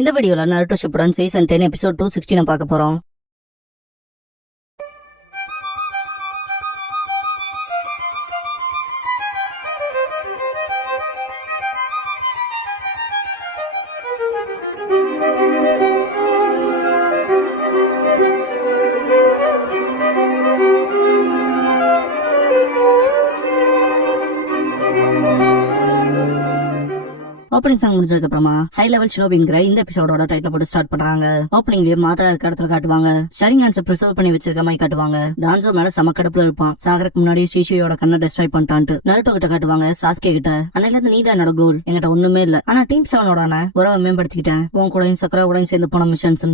இந்த வீடியோல Naruto Shippuden season 10 episode 216 பார்க்க போறோம். ஓப்பனிங் சாங் முடிஞ்சதுக்கு அப்புறமா ஹை லெவல் ஷினோபிங்கிற இந்த எபிசோடோட டைட்டில் போட்டு ஸ்டார்ட் பண்றாங்க. ஓப்பனிங்லயே மாத்திரா இருக்க இடத்துல காட்டுவாங்க. ஷரிங்கான்ஸை ப்ரிசர்வ் பண்ணி வச்சிருக்க மாதிரி காட்டுவாங்க. டான்சோ மேல சமக்கடுப்புல இருப்பான். சாகருக்கு முன்னாடி ஷிஷியோட கண்ணை டெஸ்ட்ராய் பண்ணிட்டான்ட்டு நருட்டோ கிட்ட காட்டுவாங்க. சாஸ்கே கிட்ட அன்னையில இருந்து நீதான் என்னோட கோல், என்கிட்ட ஒண்ணுமே இல்ல, ஆனா டீம் 7ஓட உறவை மேம்படுத்திக்கிட்டேன், உன் கூடயும் சக்கரா கூடயும் சேர்ந்து போன missions.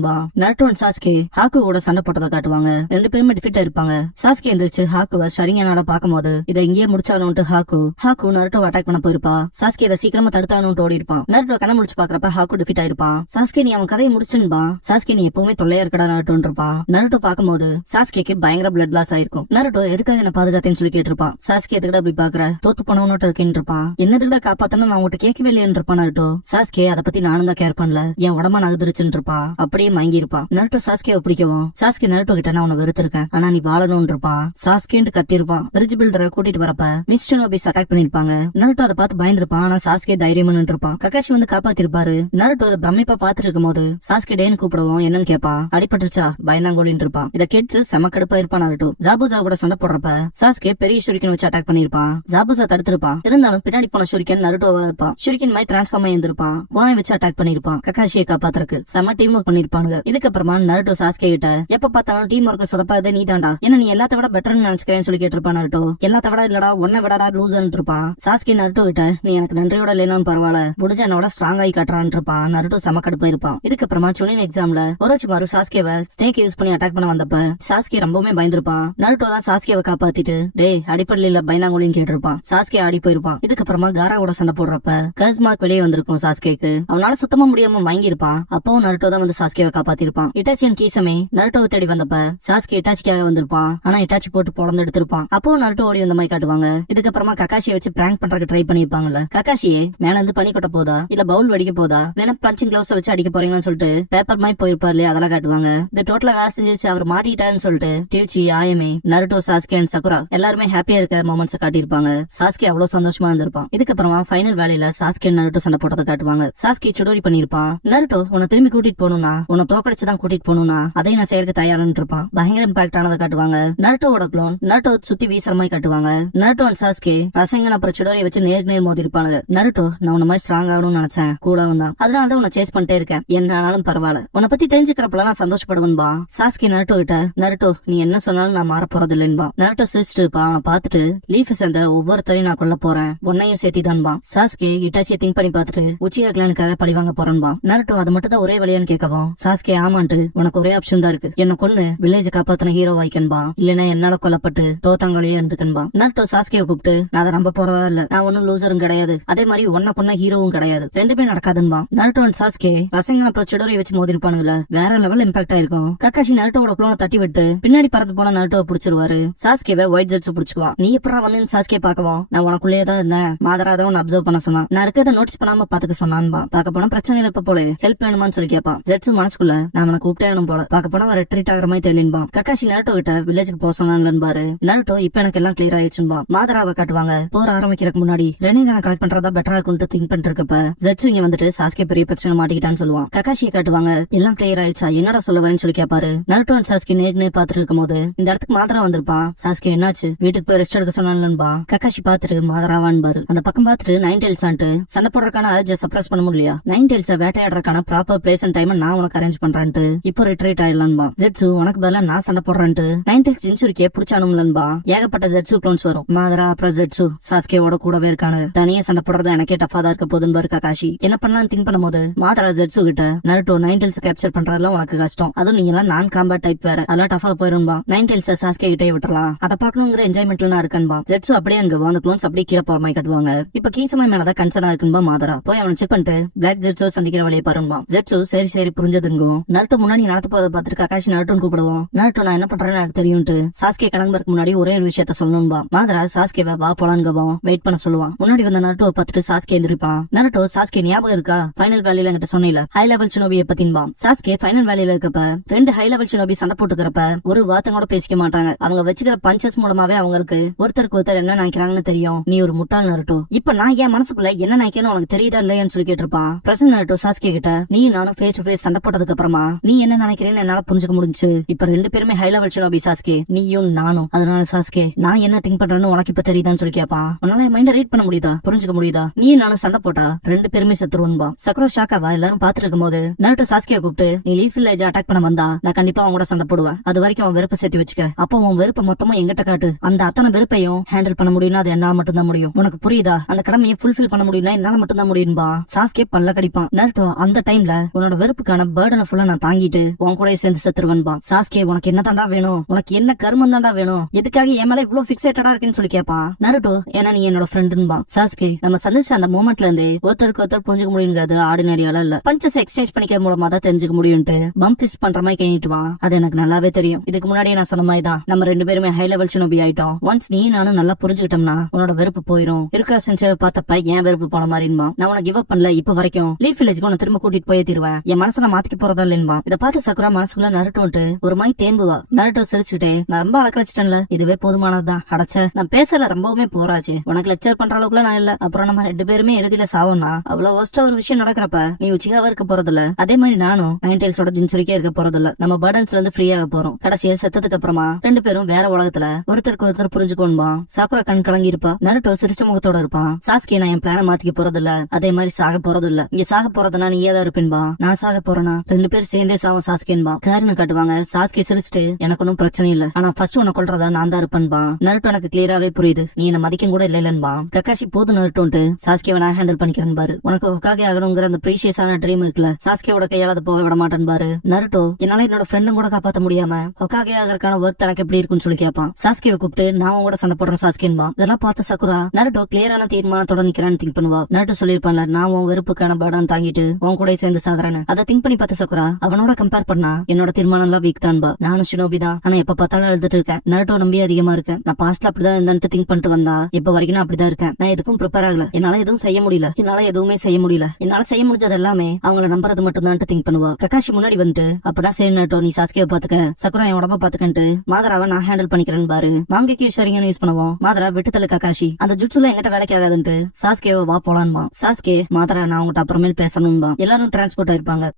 Naruto and Sasuke Haku கூட சண்டை போட்டதை காட்டுவாங்க. ரெண்டு பேருமே டிஃபிட்டா இருப்பாங்க. சாஸ்கே எந்திரிச்சு ஹாக்குவை ஷரிங்கானோட பாக்கும்போது இதை இங்கேயே முடிச்சாலும் ஹாக்கு நருட்டோ அட்டாக் பண்ண போயிருப்பா. சாஸ்கே இதை சீக்கிரமா தடுத்தானு ஓடி இருப்பான். நருட்டோ கண்ண முடிச்சு பாக்குறப்ப ஹாக்கு டிஃபிட் ஆயிருப்பான். சாஸ்கே நீ அவன் கதையை முடிச்சுன்பா. சாஸ்கே நீ எப்பவுமே தொல்லையா இருக்கடா நருட்டோன்னு இருப்பான். நருட்டோ பாக்கும்போது சாஸ்கேக்கு பயங்கர பிளட் லாஸ் ஆயிருக்கும். நருட்டோ எதுக்காக என்ன பாதுகாத்தேன்னு சொல்லி கேட்டிருப்பான். சாஸ்கே எதுக்கட அப்படி பாக்குற, தோத்து போனவனோட்டு இருக்கேன்னு இருப்பான். என்னதுக்கட காப்பாத்தன நான் உங்ககிட்ட கேட்கவே இல்லைன்னு இருப்பான் நருட்டோ. சாஸ்கே அதை பத்தி நானும் தான் கேர் பண்ணல, என் உடம்பா நகதுருச்சுன்னு இருப்பான். அப்படியே மயங்கி இருப்பான். நருட்டோ சாஸ்கேவை பிடிக்கவும் சாஸ்கே நருட்டோ கிட்ட நான் உன்னை வெறுத்திருக்கேன், ஆனா நீ வாழணும்னு இருப்பான். சாஸ்கேன்ட்டு கத்திருப்பான். பிரிட்ஜ் பில்டரை கூட்டிட்டு வரப்ப மிஸ் ஷினோபிஸ் அட்டாக் பண்ணிருப்பாங்க. நருட்டோ அதை பார்த்து பயந்துருப்பான். ஆனா சாஸ்கே தைரியமா இருப்பான். கக்காஷி வந்து காப்பாத்திருப்பாரு. நருட்டோ அதை பிரமிப்பா பாத்துட்டு இருக்கும் போது சாஸ்கே டேன்னு கூப்பிடுவோம். என்னன்னு கேப்பா. அடிபட்டுச்சா பயந்தாங்கோலின்னு இருப்பான். இதை கேட்டு செமக்கடுப்பா இருப்பான் நருட்டோ. ஜாபுசா கூட சண்டை போடுறப்ப சாஸ்கே பெரிய ஷூரிக்கன் வச்சு அட்டாக் பண்ணிருப்பான். ஜாபுசா தடுத்திருப்பான். இருந்தாலும் பின்னாடி போன ஷூரிக்கன் நருட்டோவா இருப்பான். ஷூரிக்கன் மாதிரி டிரான்ஸ்ஃபார்ம் ஆயிருந்திருப்பான். குணாய் வச்சு அட்டாக் பண்ணிருப்பான். கக்காஷியை காப்பாத்துறதுக்கு செம டீம் ஒர்க் பண்ணிருப்பாங்க. இதுக்கப்புறமா நருட்டோ சாஸ்கே கிட்ட எப்ப பார்த்தாலும் டீம் ஒர்க் சொதப்பாதே நீ தாண்டா, என்ன நீ எல்லாத்த விட பெட்டர்னு நினைச்சுக்கிறேன்னு சொல்லி கேட்டிருப்பான். நருட்டோ எல்லாத்த விட இல்லடா, ஒன்ன விடடா லூசர்னு இருப்பான். சாஸ்கே நருட்டோ கிட்ட நீ எனக்கு நன்றியோட இல்லைனாலும் பரவாயில்ல, முடிஞ்ச என்னோட ஸ்ட்ராங் ஆகி காட்டுறான் இருப்பான். நருட்டோ சமக்கடுப்பா இருப்பான். இதுக்கப்புறமா சுனின் எக்ஸாம்ல ஒரோச்சிமாரு சாஸ்கேவை ஸ்னேக் யூஸ் பண்ணி அட்டாக் பண்ண வந்தப்ப சாஸ்கே ரொம்பவுமே பயந்துருப்பான். நருட்டோ தான் சாஸ்கேவை காப்பாத்திட்டு டேய் அடிப்படையில இல்ல பயந்தாங்கோலின்னு கேட்டிருப்பான். சாஸ்கே ஆடி போயிருப்பான். இதுக்கப்புறமா காராவோட சண்டை போடுறப்ப கர்ஸ் மார்க் வெளியே வந்திருக்கும். சாஸ்கேக்கு அவனால சுத்தமா முடியாம வாங்கி இருப்பான். அப்பவும் நருட்டோ தான் வந்து சாஸ்கேவை காப்பாத்திருப்பான். இட்டாச்சியன் கீசமே நருட்டோவை தேடி வந்தப்ப சாஸ்கே இட்டாச்சிக்காக வந்திருப்பான். ஆனா இட்டாச்சி போட்டு பொழந்து எடுத்திருப்பான். அப்பவும் நருட்டோ ஓடி வந்த மாதிரி காட்டுவாங்க. இதுக்கப்புறமா கக்காஷியை வச்சு பிராங்க் பண்றதுக்கு ட்ரை பண்ணிருப்பாங்கல்ல. கக்காஷியே மேல இருந்து பனி கொட்ட போதா இல்ல பவுல் வெடிக்க போதா வேணா பஞ்சிங் கிளவுஸ் வச்சு அடிக்க போறீங்கன்னு சொல்லிட்டு பேப்பர் மாதிரி போயிருப்பாரு இல்லையா, அதெல்லாம் காட்டுவாங்க. இந்த டோட்டலா வேலை செஞ்சிச்சு அவர் மாட்டிட்டாருன்னு சொல்லிட்டு டியூச்சி, ஆயமே, நருட்டோ, சாஸ்கே அண்ட் சக்குரா எல்லாருமே ஹாப்பியா இருக்க மொமெண்ட்ஸ் காட்டியிருப்பாங்க. சாஸ்கே அவ்வளவு சந்தோஷமா இருந்திருப்பான். இதுக்கப்புறமா ஃபைனல் வேலையில சாஸ்கே நருட்டோ சண்டை போட்டதை காட்டுவாங்க. சாஸ்கே சுடோரி பண்ணிருப்பான். நருட்டோ உன்னை திரும்பி கூட்டிட்டு போகணும்னா, உன்னை தோக்கடிச்சுதான் கூட்டிட்டு போகணும்னா அதையும் நான் செய்யறதுக்கு தயாரான்னு இருப்பான். பயங்கர இம்பாக்ட் ஆனதை காட்டுவாங்க. நருட்டோட க்ளோன் நருட்டோ சுத்தி வீசுற மாதிரி காட்டுவாங்க. நருட்டோ அண்ட் சாஸ்கே ரசங்கன் அப்புறம் சுடோரியை வச்சு நேர் மோதி இருப்பாங்க. நருட்டோ நான் உன்ன மாதிரி ஸ்ட்ராங் ஆகணும்னு நினைச்சேன், கூட வந்தான், அதனாலதான் உன்னை சேஸ் பண்ணிட்டே இருக்கேன், என்னாலும் பரவாயில்ல, உன்னை பத்தி தெரிஞ்சுக்கிறப்பல நான் சந்தோஷப்படுவேன்பா. சாஸ்கே நருட்டோ கிட்ட நருட்டோ நீ என்ன சொன்னாலும் நான் மாற போறது இல்லைன்பா. நருட்டோ சிரிச்சுட்டு அவனை பார்த்துட்டு லீஃப் சேர்ந்த ஒவ்வொருத்தரையும் நான் கொல்ல போறேன், உன்னையும் சேர்த்திதான்பா. சாஸ்கே இட்டாச்சியை திங்க் பண்ணி பார்த்துட்டு உச்சியா கிளானுக்காக பழி வாங்க போறேன்பா. நருட்டோ அது மட்டும் தான் ஒரே வழியான்னு கேட்கவும் சாஸ்கே ஆமான்ட்டு உனக்கு ஒரே ஆப்ஷன் தான் இருக்கு, என்ன கொன்னு வில்லேஜ் காப்பாத்தின ஹீரோ வாய்க்கன்பா, இல்லன்னா என்னால கொல்லப்பட்டு தோத்தாங்களையே இருந்துக்கன்பா. நருட்டோ சாஸ்கே கூப்பிட்டு நான் அதை நம்ப போறதா இல்ல, நான் ஒன்னும் லூசரும் கிடையாது, அதே மாதிரி ஒன்ன கொன்ன ஹீரோவும் கிடையாது, ரெண்டுமே நடக்காதுன்பா. நருட்டோ அண்ட் சாஸ்கே ரசங்கன் அப்புறம் சுடோரியை வச்சு மோதிருப்பானுங்கள, வேற லெவல் இம்பாக்ட் ஆயிருக்கும். கக்காஷி நருட்டோட குளோனை தட்டி விட்டு பின்னாடி பறந்து போன நருட்டோவை பிடிச்சிருவாரு. சாஸ்கேவை ஒயிட் ஜெட்ஸ் பிடிச்சுக்குவான். நீ எப்படா வந்து சாஸ்கே பாக்கவும், நான் உனக்குள்ளேயே தான் இருந்தேன், மாதராதவன் அப்சர்வ் பண்ண சொன்னான், நான் இருக்கிறத நோட்டீஸ் பண்ணாம பாத்துக்க சொன்னான்பா. பாக்க போனா பிரச்சனை இருப்ப போல ஹெல்ப் வேணுமான்னு சொல்லி கேட்பான். ஜெட்ஸ் மனசுக்குள்ள நான் அவனை கூப்பிட்டே போல, பாக்க போனா அவன் ரிட்ரீட் ஆகிற மாதிரி தெரியலன்பா. கக்காஷி நருட்டோ கிட்ட வில்லேஜுக்கு போக சொன்னான்பாரு. நருட்டோ இப்ப எனக்கு எல்லாம் கிளியர் ஆயிடுச்சுன்பா. மாதராவை காட்டுவாங்க. போர் ஆரம்பிக்கிறதுக்கு முன்னாடி ரெனிகான கலெக்ட் பண்றதா பெட்டரா இருக்கும்னு திங்க் பண்ணிட்டு இருக்கப்ப ஜெட்ஸ் இங்க வந்துட்டு சாஸ்கே பெரிய பிரச்சனை மாட்டிக்கிட்டான்னு சொல்லுவான். கக்காஷியை காட்டுவாங்க. எல்லாம் கிளியர் ஆயிடுச்சா, என்னடா சொல்ல வரேன்னு சொல்லி கேட்பாரு. நருட்டோ அண்ட் சாஸ்கே நேர்னே பாத்துட்டு இருக்கும் போது இந்த இடத்துக்கு மாதரா வந்திருப்பான். சாஸ்கே என்னாச்சு, வீட்டுக்கு போய் ரெஸ்ட் எடுக்க சொன்னான்பா. கக்காஷி பாத்துட்டு மாதராவான்பாரு. அந்த பக்கம் பாத்துட்டு நைன் டெயில்ஸ் ஆன்ட்டு சண்டை போடுறதுக்கான அர்ஜை சப்ரஸ் பண்ண முடியல, நைன் டெயில்ஸை வேட்டையாடுறதுக்கான ப்ராப்பர் பிளேஸ் அண்ட் டைம் நான் உனக்கு அரேஞ்ச் பண்றேன்ட்டு இப்போ ரிட்ரீட் ஆயிடலான்பா. ஜெட்ஸு உனக்கு பதிலா நான் சண்டை போடுறேன்ட்டு நைன் டெயில்ஸ் செஞ்சுரிக்கே பிடிச்சானும்லன்பா. ஏகப்பட்ட ஜெட்ஸு க்ளோன்ஸ் வரும். மாதரா அப்புறம் ஜெட்ஸு சாஸ்கேவோட கூடவே இருக்கானு, தனியா சண்டை போடுறது எனக்கே டஃபா தான் இருக்க போதுன்னு கக்காஷி என்ன பண்ணலாம்னு திங்க் பண்ணும்போது மாதரா ஜெட்ஸு கிட்ட நருட்டோ நைன் டெயில்ஸ் கேப்சர் பண்றதுல உனக்கு கஷ்டம், அதுவும் நீங்க எல்லாம் நான் காம்பேட் டைப் வேற, அதெல்லாம் டஃபா போயிரும்பா. நைன் டெயில்ஸ் சாஸ்கே கிட்டே விட்டுறலாம், அதை பாக்கணுங்கிற என்ஜாய்மெண்ட்ல இருக்கன்பா. ஜெட்ஸு அப்படியே அங்க அந்த க்ளோன்ஸ் அப்படியே கீழே போற மாதிரி கட்டுவாங்க. இப்ப கீசமாய் மேலதான் கன்சர்னா இருக்குன்பா. மாதரா போய் அவனை செக் பண்ணிட்டு பிளாக் ஜெட்ஸோ சந்திக்கிற வழியை பாருன்பா. ஜெட்ஸு சரி புரிஞ்சதுங்கும். நருட்டோ முன்னாடி நடத்த போதை பார்த்துட்டு கக்காஷி நருட்டோன்னு கூப்பிடுவோம். நருட்டோ நான் என்ன பண்றேன்னு எனக்கு தெரியும்ட்டு சாஸ்கே கிளம்புறதுக்கு முன்னாடி ஒரே ஒரு விஷயத்த சொல்லணும்பா. மாதரா சாஸ்கேவை வா போலான்கவும் வெயிட் பண்ண சொல்லுவான். முன்னாடி வந்த நருட்டோவை பார்த்துட்டு சாஸ்கே எந்திரிப்பான். நருட்டோ சாஸ்கே ஞாபகம் இருக்கா ஃபைனல் வேலையில என்கிட்ட சொன்னீல ஹை லெவல் ஷினோபியை பத்தின்பான். சாஸ்கே ஃபைனல் வேலையில இருக்கப்ப 2 ஹை லெவல் ஷினோபி சண்டை போட்டுக்கிறப்ப ஒரு வார்த்தை கூட பேசிக்க மாட்டாங்க. அவங்க வச்சுக்கிற பஞ்சஸ் மூலமாவே அவங்களுக்கு ஒருத்தருக்கு ஒருத்தர் என்ன நினைக்கிறாங்கன்னு தெரியும். நீ ஒரு முட்டாள் நருட்டோ, இப்ப நான் என் மனசுக்குள்ள என்ன நினைக்கணும் உனக்கு தெரியுதா இல்லையான்னு சொல்லி கேட்டிருப்பான். பிரசன்ட் நருட்டோ சாஸ்கே கிட்ட நீ நானும் ஃபேஸ் டு ஃபேஸ் சண்டை போட்டதுக்கு அப்புறமா நீ என்ன நினைக்கிறேன்னு என்னால புரிஞ்சுக்க முடிஞ்சு. இப்ப 2 பேருமே ஹை லெவல் ஷினோபி சாஸ்கே, நீயும் நானும். அதனால சாஸ்கே நான் என்ன திங்க் பண்றேன்னு உனக்கு இப்ப தெரியுதான்னு சொல்லி கேட்பான். உன்னால மைண்ட ரீட் பண்ண முடியுதா, புரிஞ்சுக்க முடியுதா? நீ நானும் சண்டை போட்டா 2 பேருமே செத்துருவோன்பா. சக்குரா ஷாக்காவா எல்லாரும் பாத்துட்டு இருக்கும் போது நருட்டோ சாஸ்கியை கூப்பிட்டு நீ லீஃப் வில்லேஜ் அட்டாக் பண்ண வந்தா நான் கண்டிப்பா அவங்க கூட சண்டை போடுவேன். அது வரைக்கும் அவன் வெறுப்பை சேர்த்து வச்சுக்க. அப்போ உன் வெறுப்பை மொத்தமும் எங்கிட்ட காட்டு. அந்த அத்தனை வெறுப்பையும் ஹேண்டில் பண்ண முடியும்னா அது என்னால மட்டும் தான் முடியும். உனக்கு புரியுதா? அந்த கடமையை ஃபுல்ஃபில் பண்ண முடியும்னா என்னால மட்டும் தான் முடியும்பா. சாஸ்கே பல்ல கடிப்பான். நருட்டோ அந்த டைம்ல உன்னோட வெறுப்புக்கான பர்டனை ஃபுல்லா நான் தாங்கிட்டு உன் கூட சேர்ந்து செத்துருவன்பா. சாஸ்கே உனக்கு என்ன தாண்டா வேணும், உனக்கு என்ன கருமம் தாண்டா வேணும், எதுக்காக என் மேல இவ்வளவு பிக்ஸேட்டடா இருக்குன்னு சொல்லி கேட்பான். நருட்டோ ஏன்னா நீ என்னோட ஃப்ரெண்டுன்பா. சாஸ்கே நம்ம சந்திச்ச அந்த மூமெண்ட்ல இருந்து ஒருத்தருக்கு ஒருத்தர் புரிஞ்சுக்க முடியுங்கிறது ஆர்டினரியால இல்ல, பஞ்சஸ் எக்ஸ்சேஞ்ச் பண்ணிக்க மூலமா தான் தெரிஞ்சுக்க முடியும்ட்டு பம்ப் ஃபிஸ்ட் பண்ற மாதிரி கேட்டுவான். அது எனக்கு நல்லாவே தெரியும். இதுக்கு முன்னாடியே நான் சொன்ன மாதிரி தான் நம்ம 2 பேருமே ஹை லெவல் ஷினோபி ஆயிட்டோம். ஒன்ஸ் நீ நானும் நல்லா புரிஞ்சுக்கிட்டோம்னா உன்னோட வெறுப்பு போயிரும். இருக்கா சென்சாவை பார்த்தப்ப ஏன் வெறுப்பு போன மாதிரின்பா. நான் உனக்கு கிவ் அப் பண்ணல இப்ப வரைக்கும். லீஃப் வில்லேஜ்க்கு உன்னை திரும்ப கூட்டிட்டு போய் தீருவேன். என் மனசை நான் மாத்திக்க போறதா இல்லைன்பா. இதை பார்த்து சக்குரா மனசுக்குள்ள நருட்டோன்ட்டு ஒரு மாதிரி தேம்புவா. நருட்டோ சிரிச்சுட்டே நான் ரொம்ப அழக்கழிச்சிட்டேன்ல, இதுவே போதுமானதுதான். அடைச்ச நான் பேசல ரொம்பவுமே போராச்சு. உனக்கு லெக்சர் பண்ற அளவுக்குள்ள நான் இல்ல. அப்புறம் நம்ம 2 பேருமே இறுதியில சாவோம்னா அவ்வளவு ஒஸ்டா ஒரு விஷயம் நடக்கிறப்ப நீ உச்சிகாவா இருக்க போறதில்ல. அதே மாதிரி நானும் நைன்டெயில்ஸோட ஜின்சுரிக்கே இருக்க போறதில்ல. நம்ம பர்டன்ஸ்ல இருந்து ஃப்ரீயாக போறோம். கடைசியா செத்ததுக்கு அப்புறமா 2 பேரும் வேற உலகத்துல ஒருத்தருக்கு ஒருத்தர் புரிஞ்சுக்கோன்பா. சாக்குரா கண் கலங்கி இருப்பா. நருட்டோ சிரிச்ச முகத்தோட இருப்பான். சாஸ்கே நான் என் பிளான மாத்திக்க போறதில்ல, அதே மாதிரி சாக போறதும் இல்ல. இங்க சாக போறதுனா நீ ஏதா இருப்பேன்பா. நான் சாக போறேனா 2 பேரும் சேர்ந்தே சாவும் சாஸ்கேன்பா. காரணம் காட்டுவாங்க. சாஸ்கே சிரிச்சுட்டு எனக்கு ஒன்னும் பிரச்சனை இல்ல, ஆனா ஃபர்ஸ்ட் உன்னை கொல்றதா நான் தான் இருப்பேன்பா. நருட்டோ எனக்கு கிளியராவே புரியுது, நீ என்ன மதிக்க கூட இல்லைன்பா. கக்காஷி போது நருட்டோன்ட்டு சாஸ்கேவை நான் ஹேண்டில் பண்ணிக்கிறேன் பாரு. உனக்கு ஹொக்காகே ஆகணுங்கிற அந்த ப்ரீஷியஸான ட்ரீம் இருக்குல்ல, சாஸ்கேவோட கையால அதை போக விட மாட்டேன் பாரு. நருட்டோ என்னால என்னோட ஃப்ரெண்டும் கூட காப்பாத்த முடியாம ஹொக்காகே ஆகிறதுக்கான ஒர்த் எனக்கு எப்படி இருக்குன்னு சொல்லி கேட்பான். சாஸ்கேவை கூப்பிட்டு நான் கூட சண்டை போடுறேன் சாஸ்கேன்பா. இதெல்லாம் பார்த்த சக்குரா நருட்டோ கிளியரான தீர்மானத்தோட நிக்கிறான்னு திங்க் பண்ணுவா. நருட்டோ சொல்லிருப்பான்ல நான் உன் வெறுப்புக்கான படம் தாங்கிட்டு உன் கூட சேர்ந்து சாகுறேன்னு. அதை திங்க் பண்ணி பார்த்த சக்குரா அவனோட கம்பேர் பண்ணா என்னோட தீர்மானம் எல்லாம் வீக் தான்பா. நானும் ஷினோபி தான், ஆனா எப்ப பார்த்தாலும் எழுதிட்டு இருக்கேன். நருட்டோ நம்பி அதிகமா இருக்கேன். நான் பாஸ்ட்ல அப்படிதான் இருந்தேன்னு திங்க் பண்ணிட்டு வந்தா இப்ப வரைக்கும் நான் அப்படிதான் இருக்கேன். நான் எதுக்கும் ப்ரிப்பேர் ஆகல. என்னால எதுவும் செய்ய முடியல. என்னால எதுவுமே செய்ய முடியல. என்னால செய்ய முடிஞ்சது எல்லாமே அவங்கள நம்புறது மட்டும் தான் திங்க் பண்ணுவா. கக்காஷி முன்னாடி வந்துட்டு அப்பதான் சரி நருட்டோ நீ சாஸ்கேவை பாத்துக்க, சக்குரா என் உடம்ப பாத்துக்கன்ட்டு மாதராவை நான் ஹேண்டில் பண்ணிக்கிறேன்னு பாரு. மாங்கேக்கு ஷரிங்கன்னு யூஸ் பண்ணுவோம். மாதரா விட்டுத்தல கக்காஷி அந்த ஜுட்சுல எங்கிட்ட வேலைக்கு ஆகாதுன்ட்டு சாஸ்கேவை வா போலான்பா. சாஸ்கே மாதரா நான் உங்ககிட்ட அப்புறமேல் பேசணும்பா. எல்லாரும் டிரான்ஸ்போர்ட் ஆயிருப்பாங்க.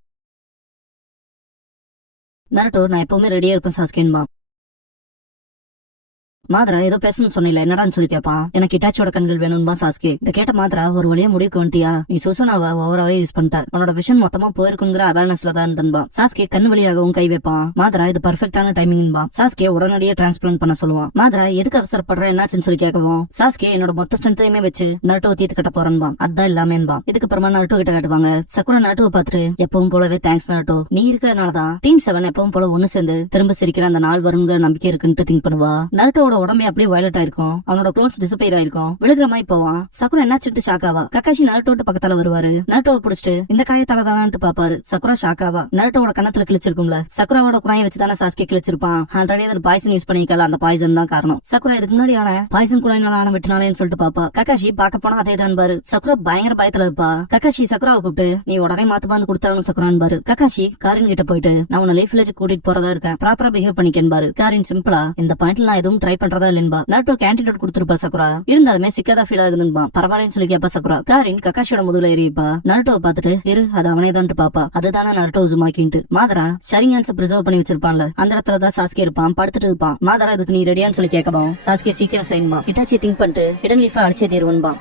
நருட்டோ நான் எப்பவுமே ரெடியா இருப்பேன் சாஸ்கேன்பா. மாதரா ஏதோ பேசணும்னு சொன்னில என்னடான்னு சொல்லி கேட்பான். எனக்கு இட்டாச்சியோட கண்கள் வேணும்பா சாஸ்கே. இதை கேட்ட மாதரா ஒரு வழியா முடிவுக்கு வந்துட்டியா, நீ சுசனாவை ஓவராவே யூஸ் பண்ணிட்ட, உன்னோட விஷன் மொத்தமா போயிருக்குங்கிற அவேர்னஸ்ல தான் இருந்தன்பா. சாஸ்கே கண்ணு வழியாகவும் கை வைப்பான். மாதரா இது பர்ஃபெக்டான டைமிங்பா. சாஸ்கே உடனடியே டிரான்ஸ்பிளான்ட் பண்ண சொல்லுவான். மாதரா எதுக்கு அவசரப்படுற என்னாச்சுன்னு சொல்லி கேட்கவும் சாஸ்கே என்னோட மொத்த ஸ்ட்ரென்த்தையுமே வச்சு நருட்டோ தீத்து கட்ட போறேன்பா. அதான் இல்லாமேன்பா. இதுக்கு அப்புறமா நருட்டோ கிட்ட காட்டுவாங்க. சக்குரா நருட்டோவை பார்த்துட்டு எப்பவும் போலவே தேங்க்ஸ் நருட்டோ, நீ இருக்கிறதுனாலதான் டீம் 7 எப்பவும் போல ஒண்ணு சேர்ந்து திரும்ப சிரிக்கிற அந்த நாள் வருங்கிற நம்பிக்கை இருக்குன்னு திங்க் பண்ணுவா. நருட்டோட உடம்பே அப்படியே வயலட் ஆயிருக்கும். அவனோட க்ளோத்ஸ் டிசப்பேர் ஆயிருக்கும். விழுகிற மாதிரி போவான். சக்குரா என்னாச்சுட்டு ஷாக்காவா. கக்காஷி நருட்டோட்டு பக்கத்துல வருவாரு. நருட்டோவை பிடிச்சிட்டு இந்த காயத்தால தானான்ட்டு பாப்பாரு. சக்குரா ஷாக்காவா. நருட்டோட கண்ணத்துல கிழிச்சிருக்கும்ல, சக்குராவோட குராயை வச்சுதானே சாஸ்கே கிழிச்சிருப்பான். ஆல்ரெடி அது பாய்சன் யூஸ் பண்ணிக்கல, அந்த பாய்சன் தான் காரணம். சக்குரா இதுக்கு முன்னாடி ஆன பாய்சன் குழாயினால ஆன வெட்டினாலேன்னு சொல்லிட்டு பாப்பா. கக்காஷி பாக்க போனா அதே தான் பாரு. சக்குரா பயங்கர பயத்துல இருப்பா. கக்காஷி சக்குராவை கூப்பிட்டு நீ உடனே மாத்து பாந்து கொடுத்தாலும் சக்குரான் பாரு. கக்காஷி காரின் கிட்ட போயிட்டு நான் உன்னை லைஃப் வில்லேஜ் கூட்டிட்டு போறதா இருக்கேன், ப்ராப்பரா பிஹேவ் பண்ணிக்கேன் பாரு. காரின் சிம்பிளா இந்த பாயிண்ட்ல நான் எதுவும் ட்ரை பண்றதா இல்லன்பா. நருட்டோ கேண்டிடேட் கொடுத்துருப்பா சக்குரா, இருந்தாலுமே சிக்காதா ஃபீல் ஆகுதுன்பா. பரவாயில்லன்னு சொல்லி கேப்பா சக்குரா. காரின் கக்காஷியோட முதுகுல ஏறிப்பா. நருட்டோவை பார்த்துட்டு இரு அது அவனே தான் பாப்பா. அதுதானே நருட்டோ உசுமாக்கின்ட்டு. மாதரா ஷரிங்கான்ஸை பிரிசர்வ் பண்ணி வச்சிருப்பான்ல, அந்த இடத்துல தான் சாஸ்கே இருப்பான், படுத்துட்டு இருப்பான். மாதரா இதுக்கு நீ ரெடியான்னு சொல்லி கேட்கவும் சாஸ்கே சீக்கிரம் செய்யும்பா. இட்டாச்சி திங்க் பண்ணிட்டு ஹிடன் லீஃபா அடிச்சே தீருவன்பா.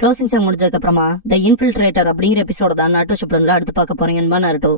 க்ளோசிங் சாங் முடிஞ்சதுக்கு அப்புறமா த இன்ஃபில்ட்ரேட்டர் அப்படிங்கிற எபிசோட தான் நாட்டோ ஷிப்லன்ல அடுத்து பார்க்க போறீங்கன்னு நருட்டோ.